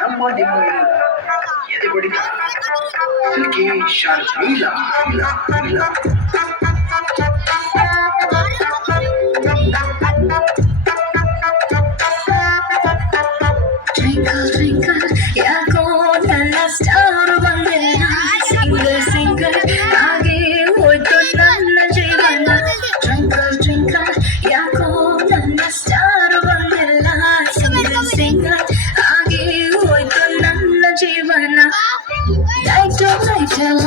ನಮ್ಮ ನಿಮ್ಮಗಳ ಎದೆ ಬಡಿತ ಅದಕ್ಕೆ ಶಾರ್ಮೀಲ Twinkle, twinkle, ಯಾಕೋ ನನ್ನ ಸ್ಟಾರ್ ಬಂದಿಲ್ಲ ಸಿಂಗಲ್ ಸಿಂಗಲ್ ಹಾಗೆ ಹೋಯ್ತು ನನ್ನ ಜೀವನ ಟ್ವಿಂಕಲ್ ಟ್ವಿಂಕಲ್ ಯಾಕೋ ನನ್ನ ಸ್ಟಾರ್ ಬಂದಿಲ್ಲ ಸಿಂಗಲ್ ಸಿಂಗಲ್ ಹಾಗೆ ಹೋಯ್ತು ನನ್ನ ಜೀವನ ಲೈಟು ಲೈಟಲ್ಲ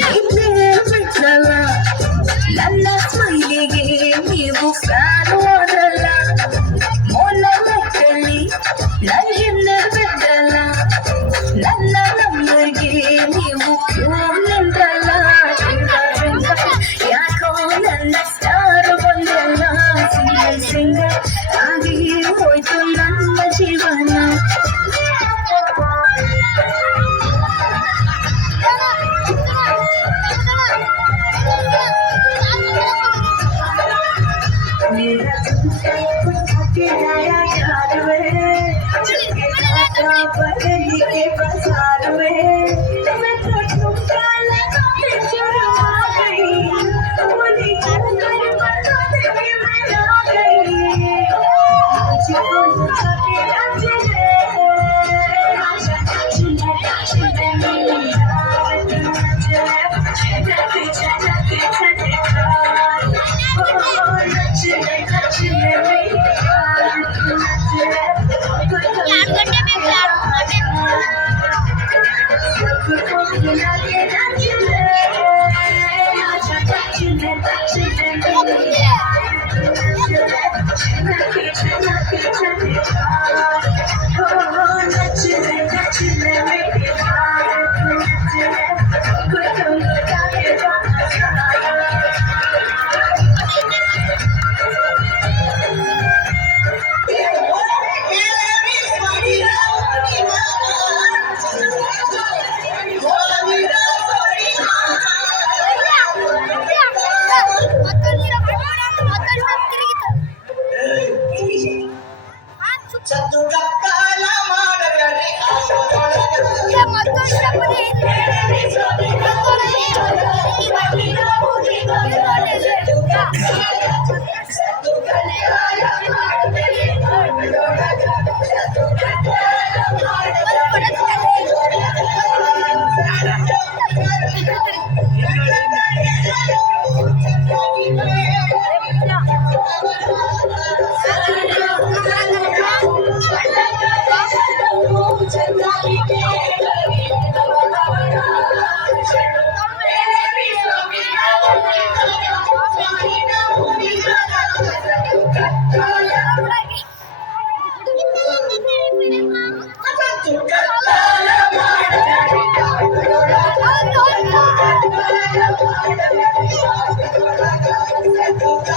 ನಿದ್ದೆ ಬಿಟ್ಟಲ್ಲ ನನ್ನ ಸ್ಮೈಲಿಗೆ ನೀವು ಫ್ಯಾನ್ ಹೋದ್ರಲ್ಲ ಮೊನ್ನ ಮಕ್ಕಳಿ ನನ್ನ ಹಿಂದೆ ಬಿದ್ದಲ್ಲ ನನ್ನ ನಂಬರ್ಗೆ ನೀವು ಕ್ಯೂ ನಿಂತಲ್ಲ ಟ್ವಿಂಕಲ್ ಟ್ವಿಂಕಲ್ ಯಾಕೋ ನನ್ನ ಸ್ಟಾರ್ ಬಂದಿಲ್ಲ ಸಿಂಗಲ್ ಸಿಂಗಲ್ ಆಗಿ ಹೋಯ್ತು ನನ್ನ ಜೀವನ मेरा तुमसे गया यार में बदली के बाजार में मैं तो तुमका लगा शर्मा गई बोली कर बता दे मैं आ गई जीवन का तेरा चले चले मेरी याद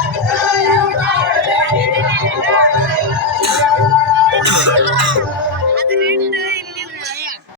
Thank you.